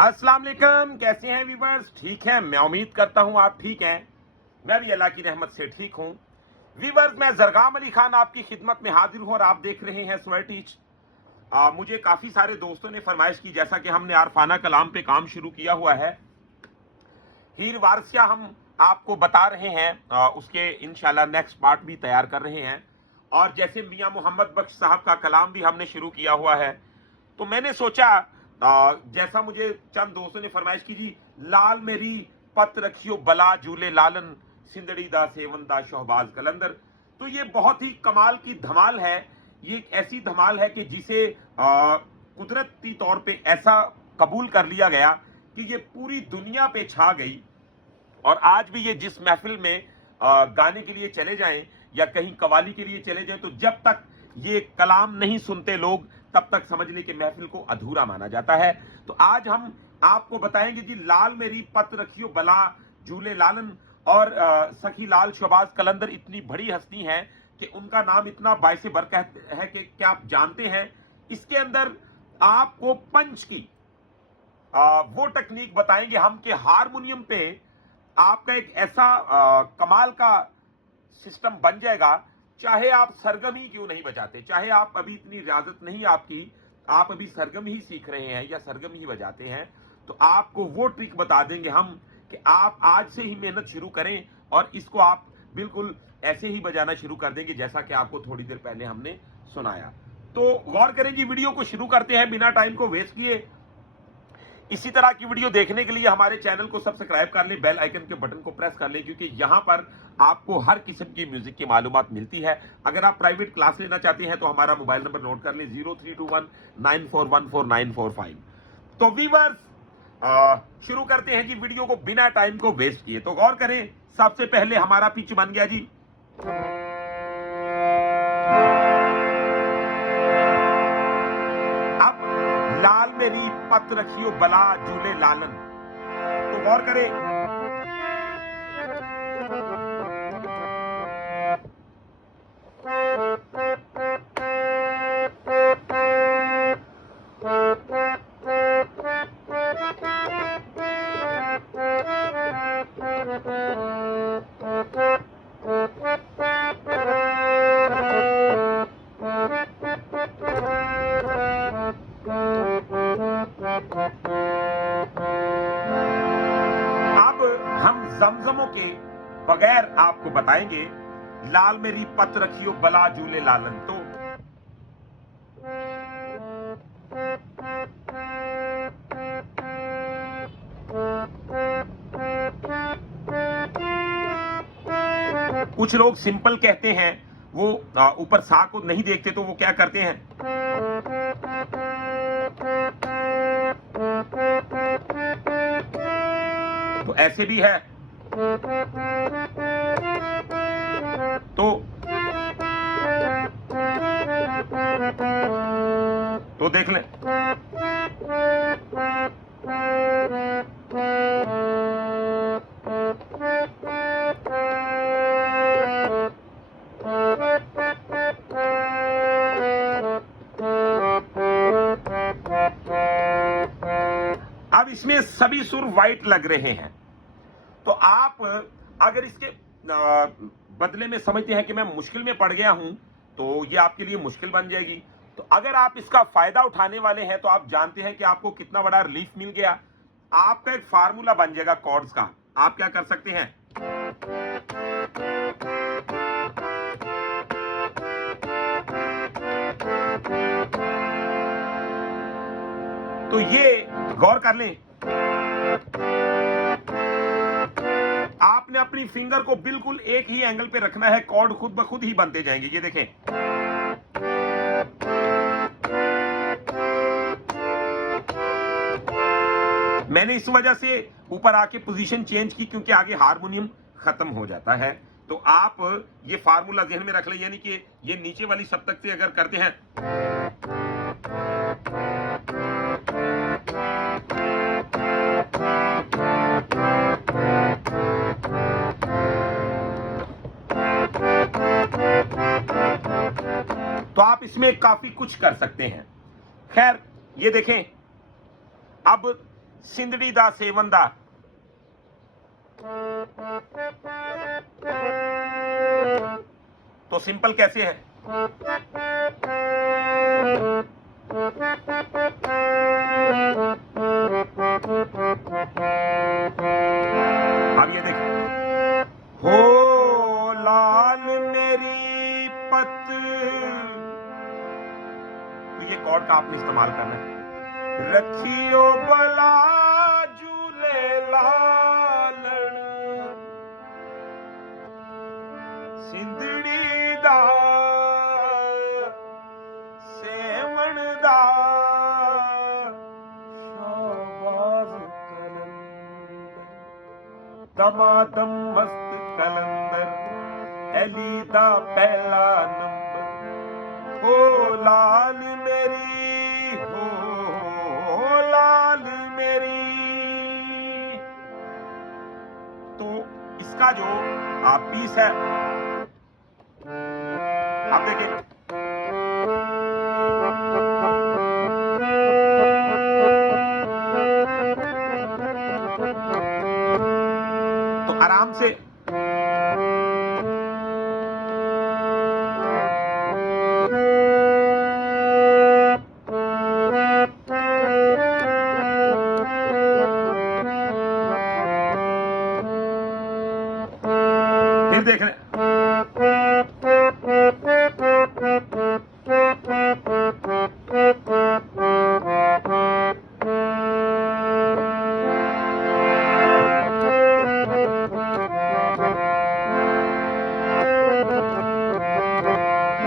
अस्सलाम वालेकुम, कैसे हैं व्यूवर्स? ठीक हैं? मैं उम्मीद करता हूं आप ठीक हैं। मैं भी अल्लाह की रहमत से ठीक हूं। व्यूवर्स, मैं जरगाम अली खान आपकी खिदमत में हाजिर हूं और आप देख रहे हैं स्वर टीच। मुझे काफ़ी सारे दोस्तों ने फरमाइश की, जैसा कि हमने आरफाना कलाम पे काम शुरू किया हुआ है, हीर वारसिया हम आपको बता रहे हैं, उसके इंशाल्लाह नेक्स्ट पार्ट भी तैयार कर रहे हैं। और जैसे मियाँ मोहम्मद बख्श साहब का कलाम भी हमने शुरू किया हुआ है, तो मैंने सोचा, जैसा मुझे चंद दोस्तों ने फरमाइश की, जी लाल मेरी पत रखियो बला झूले लालन सिंदड़ी दा सेवन दा शहबाज कलंदर, तो ये बहुत ही कमाल की धमाल है। ये एक ऐसी धमाल है कि जिसे कुदरती तौर पे ऐसा कबूल कर लिया गया कि ये पूरी दुनिया पे छा गई। और आज भी ये जिस महफिल में गाने के लिए चले जाएं या कहीं कवाली के लिए चले जाएं, तो जब तक ये कलाम नहीं सुनते लोग, तब तक समझ लें कि महफिल को अधूरा माना जाता है। तो आज हम आपको बताएंगे जी, लाल मेरी पत रखियो बला झूले लालन। और सखी लाल शहबाज कलंदर इतनी बड़ी हस्ती हैं कि उनका नाम इतना बायसे बरकत है कि क्या आप जानते हैं, इसके अंदर आपको पंच की वो टेक्निक बताएंगे हम कि हारमोनियम पे आपका एक ऐसा कमाल का सिस्टम बन जाएगा, चाहे आप सरगम ही क्यों नहीं बजाते, चाहे आप अभी इतनी रियाजत नहीं आपकी, आप अभी सरगम ही सीख रहे हैं या सरगम ही बजाते हैं, तो आपको वो ट्रिक बता देंगे हम कि आप आज से ही मेहनत शुरू करें और इसको आप बिल्कुल ऐसे ही बजाना शुरू कर देंगे जैसा कि आपको थोड़ी देर पहले हमने सुनाया। तो गौर करें जी, वीडियो को शुरू करते हैं बिना टाइम को वेस्ट किए। इसी तरह की वीडियो देखने के लिए हमारे चैनल को सब्सक्राइब कर लें, बेल आइकन के बटन को प्रेस कर लें, क्योंकि यहां पर आपको हर किस्म की म्यूजिक की मालूमात मिलती है। अगर आप प्राइवेट क्लास लेना चाहते हैं तो हमारा मोबाइल नंबर नोट कर लें, 0321941445। तो व्यूअर्स, शुरू करते हैं जी वीडियो को बिना टाइम को वेस्ट किए। तो गौर करें, सबसे पहले हमारा पिच बन गया जी, लाल मेरी पत रखियो बला झूले लालन। तो गौर करें, जमजमों के बगैर आपको बताएंगे लाल मेरी पत रखियो बला झूले लालन। तो कुछ लोग सिंपल कहते हैं, वो ऊपर सा को नहीं देखते, तो वो क्या करते हैं, तो ऐसे भी है। तो देख लें, अब इसमें सभी सुर वाइट लग रहे हैं। तो आप अगर इसके बदले में समझते हैं कि मैं मुश्किल में पड़ गया हूं, तो ये आपके लिए मुश्किल बन जाएगी। तो अगर आप इसका फायदा उठाने वाले हैं, तो आप जानते हैं कि आपको कितना बड़ा रिलीफ मिल गया। आपका एक फार्मूला बन जाएगा कॉर्ड्स का। आप क्या कर सकते हैं, तो ये गौर कर लें, आपने अपनी फिंगर को बिल्कुल एक ही एंगल पे रखना है, कॉर्ड खुद ब खुद ही बनते जाएंगे। ये देखें, मैंने इस वजह से ऊपर आके पोजीशन चेंज की क्योंकि आगे हारमोनियम खत्म हो जाता है। तो आप ये फार्मूला ध्यान में रख लें, यानी कि ये नीचे वाली सप्तक से अगर करते हैं तो आप इसमें काफी कुछ कर सकते हैं। खैर, ये देखें, अब सिंदड़ी दा सेवंदा, तो सिंपल कैसे है, अब ये देखिए, हो लाल मेरी पत, तो ये कॉर्ड का आपने इस्तेमाल करना है। रखियो बला झूले लालन, सिंदड़ी दा सेवण दा शाबाज कलंदर, दमादम मस्त कलंदर, अली दा पहला नंबर, हो लाल मेरी, हो लाल मेरी। तो इसका जो पीस है, आप देखिए, तो आराम से फिर देख रहे,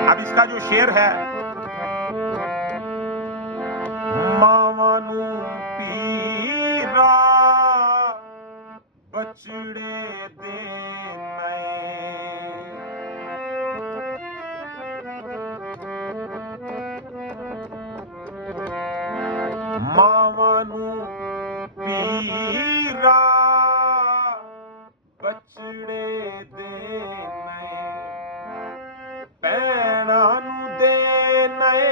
अब इसका जो शेर है, मावानू पीरा बचड़े दे मावानू पीरा बचड़े दे पैणा नू दे नए,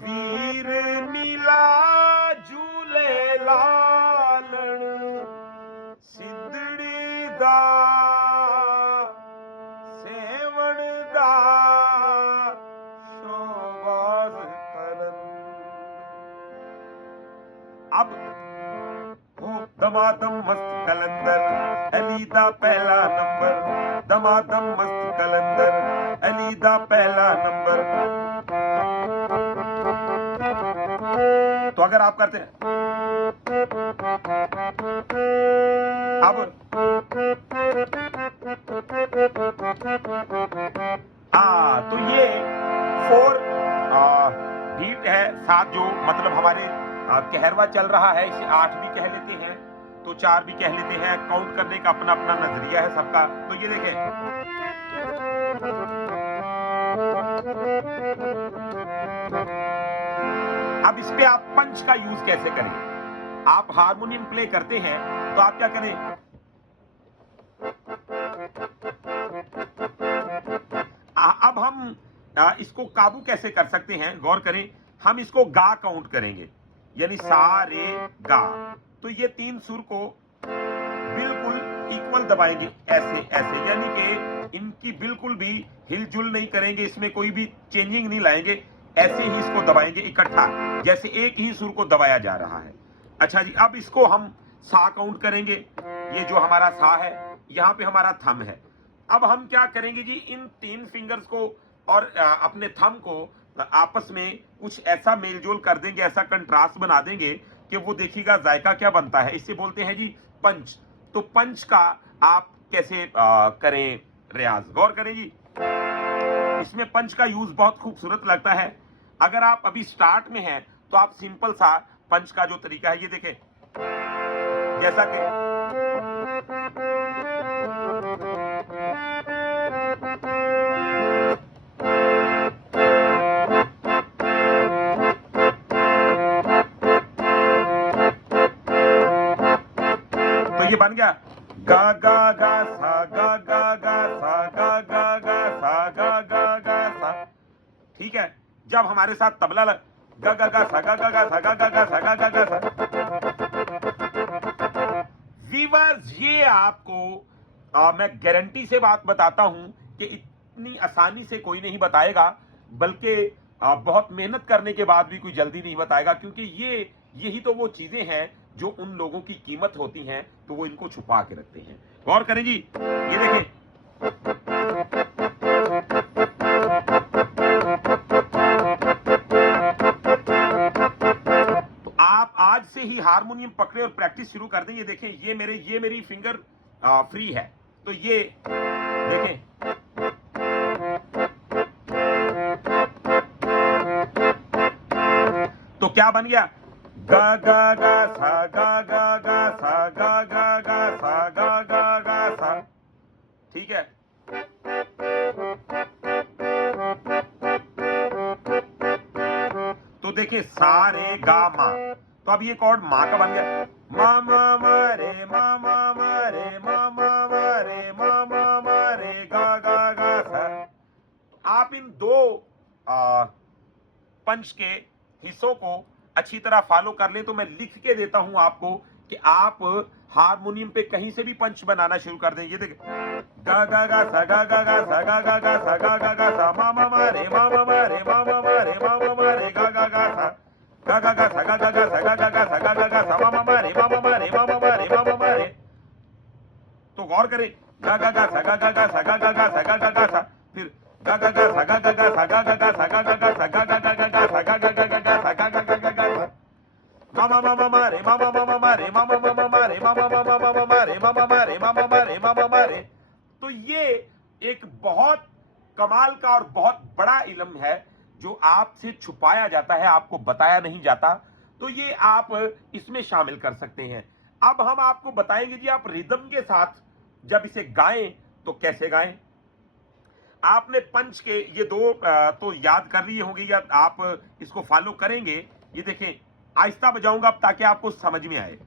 वीर मिला झूले लालन, सिंदड़ी दा सेवण दा शोबाज कलंदर। अब हो दमादम मस्त कलंदर, अली दा पहला नंबर, दमादम मस्त कलंदर, अली दा पहला नंबर। तो अगर आप करते हैं, अब तो ये 4 बीट है, 7 जो मतलब हमारे कहरवा चल रहा है, इसे 8 भी कह लेते हैं, तो 4 भी कह लेते हैं। काउंट करने का अपना अपना नजरिया है सबका। तो ये देखें, अब इस पे आप पंच का यूज कैसे करें। आप हारमोनियम प्ले करते हैं तो आप क्या करें, अब हम इसको काबू कैसे कर सकते हैं, गौर करें। हम इसको गा काउंट करेंगे, यानी सा रे गा। तो ये 3 सुर को बिल्कुल इक्वल दबाएंगे, ऐसे ऐसे, यानी कि इनकी बिल्कुल भी हिलजुल नहीं करेंगे, इसमें कोई भी चेंजिंग नहीं लाएंगे, ऐसे ही इसको दबाएंगे इकट्ठा, जैसे एक ही सुर को दबाया जा रहा है। अच्छा जी, अब इसको हम सा काउंट करेंगे। ये जो हमारा सा है, यहाँ पे हमारा थंब है। अब हम क्या करेंगे जी, इन 3 फिंगर्स को और अपने थंब को आपस में कुछ ऐसा मेलजोल कर देंगे, ऐसा कंट्रास्ट बना देंगे कि वो देखिएगा जायका क्या बनता है। इसे बोलते हैं जी पंच। तो पंच का आप कैसे करें रियाज, गौर करें जी। इसमें पंच का यूज बहुत खूबसूरत लगता है। अगर आप अभी स्टार्ट में हैं तो आप सिंपल सा पंच का जो तरीका है ये देखें, जैसा कि तो ये बन गया गा गा गा सा गा गा गा सा गा गा गा सा गा गा गा सा। ठीक है, जब हमारे साथ तबला गा गा गा सा गा गा गा सा गा गा गा सा गा गा गा सा। व्यूअर्स, ये आपको मैं गारंटी से बात बताता हूं कि इतनी आसानी से कोई नहीं बताएगा, बल्कि बहुत मेहनत करने के बाद भी कोई जल्दी नहीं बताएगा, क्योंकि यही तो वो चीजें हैं जो उन लोगों की कीमत होती हैं, तो वो इनको छुपा के रखते हैं। गौर करें जी, ये देखें, तो आप आज से ही हारमोनियम पकड़े और प्रैक्टिस शुरू कर दें। ये देखें, ये मेरी फिंगर फ्री है, तो ये देखें, तो क्या बन गया, गा गा गा सा गा गा गा सा गा गा गा सा गा गा गा सा। ठीक है, तो देखिए सा रे गा मा, तो अब ये कॉर्ड मा का बन गया, मा मा मा रे मा मा मा रे मा मा मा रे मा मा मा रे गा गा गा सा। आप इन दो पंच के हिस्सों को अच्छी तरह फॉलो कर ले, तो मैं लिख के देता हूं आपको कि आप हारमोनियम पे कहीं से भी पंच बनाना शुरू कर दें। ये देख, गा गा गा सा गा गा गा सा गा गा गा सा गा गा गा सा मा मा मा रे मा मा मा रे मा मा मा रे मा मा मा रे गा गा गा सा गा गा गा सा गा गा गा सा गा गा गा सा गा गा गा सा मा मा मा रे मा मा मा रे मा मा मा रे मा मा मा रे। तो गौर करें, गा गा गा सा गा गा गा सा गा गा गा सा गा गा गा सा, फिर गा गा गा सा गा गा गा सा गा गा गा सा गा गा गा सा गा गा गा गा सा गा गा गा गा सा गा गा गा गा सा मा मा मा मा रे मा मा मा मा रे मा मा मा मा रे मा मा मा मा मा रे मा मा मा रे मा मा मा रे मा मा मा रे। तो ये एक बहुत कमाल का और बहुत बड़ा इल्म है जो आपसे छुपाया जाता है, आपको बताया नहीं जाता, तो ये आप इसमें शामिल कर सकते हैं। अब हम आपको बताएंगे जी, आप रिदम के साथ जब इसे गाएं तो कैसे गाएं। आपने पंच के ये दो तो याद कर लिए होंगे, या आप इसको फॉलो करेंगे। ये देखें, आहिस्ता बजाऊंगा अब ताकि आपको समझ में आए।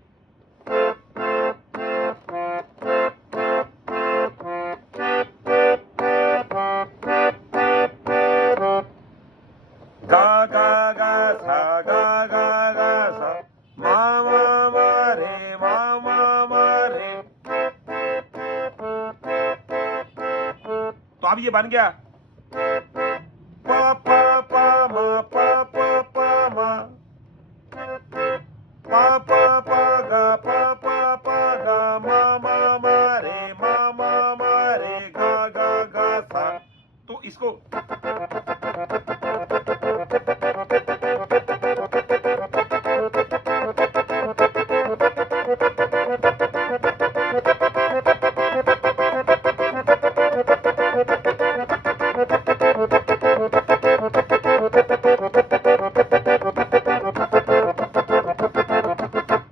गा गा गा सा गा गा गा सा मा मा मा रे मा मा मा रे। तो अब ये बन गया पा पा पा मा पा पा पा मा पा पा पा गा पा पा पा गा मा मा मा रे मा मा मा रे गा गा गा सा। तो इसको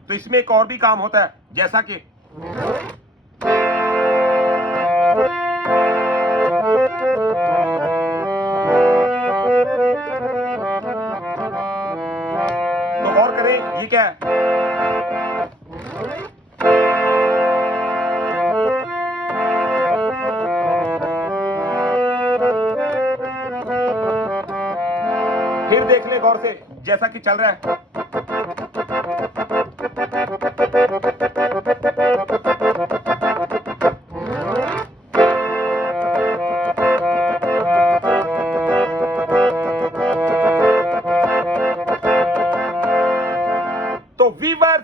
तो इसमें एक और भी काम होता है, जैसा कि तो गौर करें, ये क्या है, फिर देख ले गौर से, जैसा कि चल रहा है। तो वीवर्स,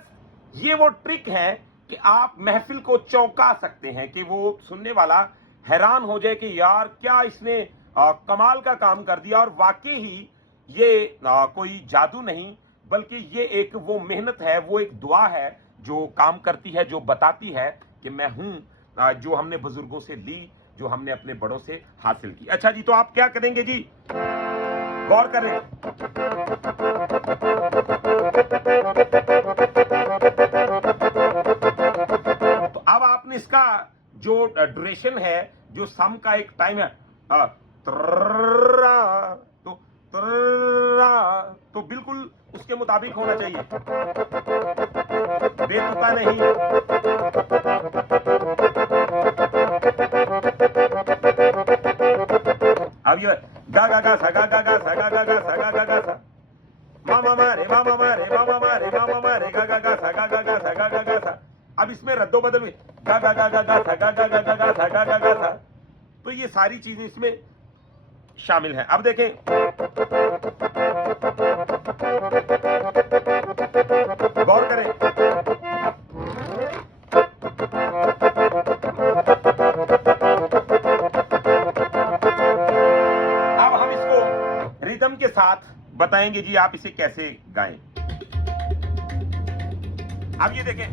ये वो ट्रिक है कि आप महफिल को चौंका सकते हैं कि वो सुनने वाला हैरान हो जाए कि यार क्या इसने कमाल का काम कर दिया। और वाकई ही ये कोई जादू नहीं, बल्कि ये एक वो मेहनत है, वो एक दुआ है जो काम करती है, जो बताती है कि मैं हूं, जो हमने बुजुर्गों से ली, जो हमने अपने बड़ों से हासिल की। अच्छा जी, तो आप क्या करेंगे जी, गौर करें। तो अब आपने इसका जो ड्यूरेशन है, जो सम का एक टाइम है, तो बिल्कुल उसके मुताबिक होना चाहिए, बेतुका नहीं। अब ये गा गा गा सा गा गा गा सा गा गा गा सा गा गा गा सा, मामा मारे मामा मारे मामा मारे मामा मारे गा गा गा सा गा गा गा सा गा गा गा सा। अब इसमें रद्दो बदल में गा गा गा गा गा सा गा गा गा गा गा सा गा गा गा सा। तो ये सारी चीजें इसमें शामिल हैं। अब देखें, गौर करें, अब हम इसको रिदम के साथ बताएंगे जी, आप इसे कैसे गाएं। अब ये देखें,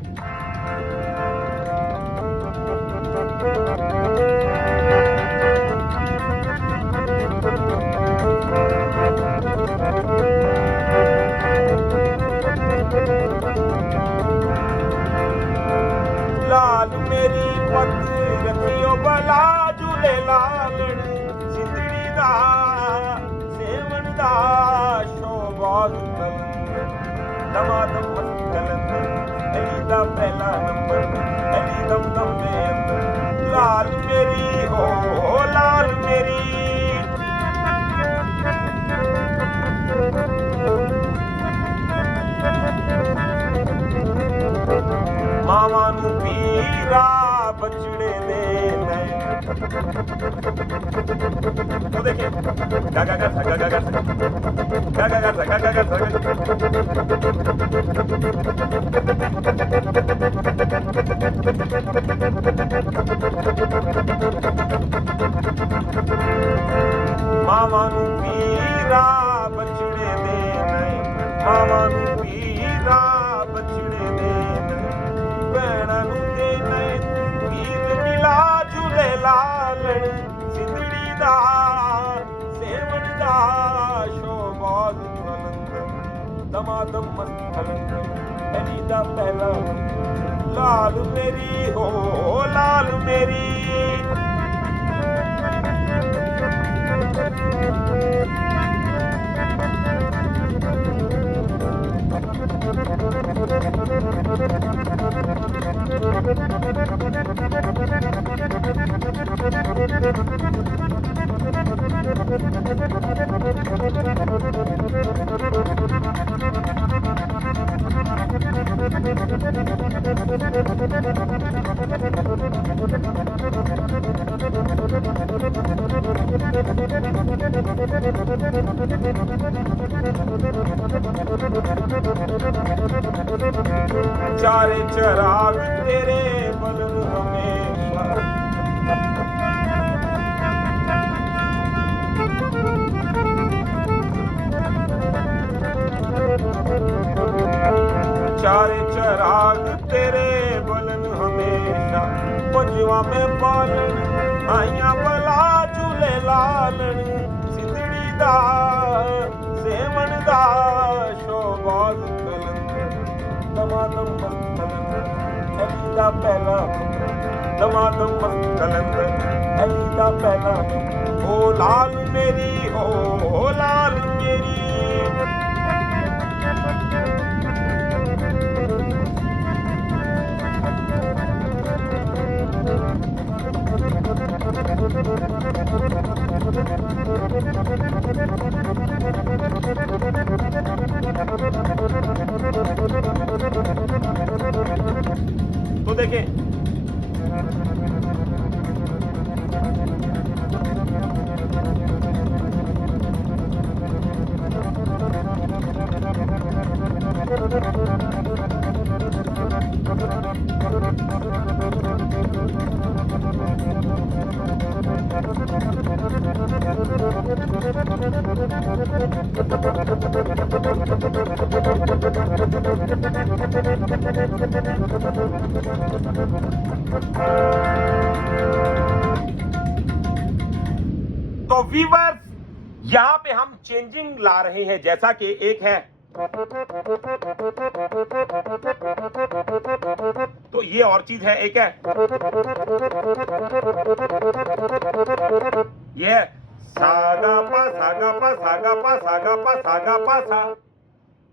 लाल मेरी पत रखियो भला झूले लालण, सिंधड़ी दा सेवन दा शोभाग दमादम मस्तलंद, अली दा पहला नंबर, अली दम दम दे अंदर, लाल मेरी हो लाल मेरी। मामा नू पीरा बचड़े दे नैन। तो देखिए, गा गा गा सा गा गा गा सा गा गा गा सा गा गा गा सा। मामा नू पीरा बचड़े दे नैन, मामा नू पीरा बचड़े दे नैन, भैणा नू दे नैन पीर मिला झूले लालण, सिंधड़ी दा सेवन दा शोभाग बुलंद, दमादम मस्त बुलंद, अली दा पहला लाल मेरी हो लाल मेरी। चारे चराग तेरे बलन हमेशा, चारे चराग तेरे बलन हमेशा, पंजवा में पालन आइया भला झूले लालण, सिंधड़ी दा सेवन दा शोभाग बुलंद, दमादम मस्त बुलंद, अली दा पहला दमादम मस्त बुलंद, अली दा पहला हो लाल मेरी हो लाल मेरी। तो देखें, तो वीवर्स यहां पे हम चेंजिंग ला रहे हैं, जैसा कि एक है तो ये और चीज है, एक है ये है सागा पा सागा पा सागा पा सागा पा सागा पा सा।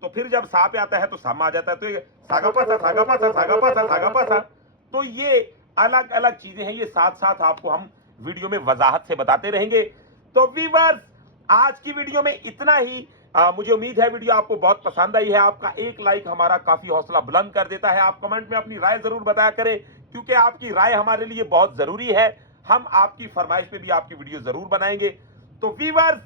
तो फिर जब सा पे आता है तो सामा आ जाता है, तो ये सागा पा सा सागा पा सा सागा पा सा सागा पा सा। तो ये अलग अलग चीजें हैं, ये साथ साथ आपको हम वीडियो में वजाहत से बताते रहेंगे। तो वीवर्स आज की वीडियो में इतना ही। मुझे उम्मीद है वीडियो आपको बहुत पसंद आई है। आपका एक लाइक हमारा काफी हौसला बुलंद कर देता है। आप कमेंट में अपनी राय जरूर बताया करें, क्योंकि आपकी राय हमारे लिए बहुत जरूरी है। हम आपकी फरमाइश पे भी आपकी वीडियो जरूर बनाएंगे। तो वीवर्स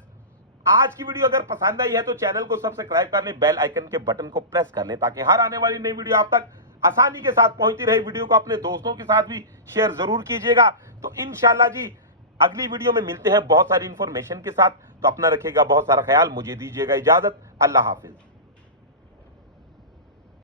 आज की वीडियो अगर पसंद आई है तो चैनल को सब्सक्राइब कर लें, बेल आइकन के बटन को प्रेस कर लें, ताकि हर आने वाली नई वीडियो आप तक आसानी के साथ पहुंचती रहे। वीडियो को अपने दोस्तों के साथ भी शेयर जरूर कीजिएगा। तो इंशाल्लाह जी अगली वीडियो में मिलते हैं बहुत सारी इंफॉर्मेशन के साथ। तो अपना रखिएगा बहुत सारा ख्याल। मुझे दीजिएगा इजाजत। अल्लाह हाफिज।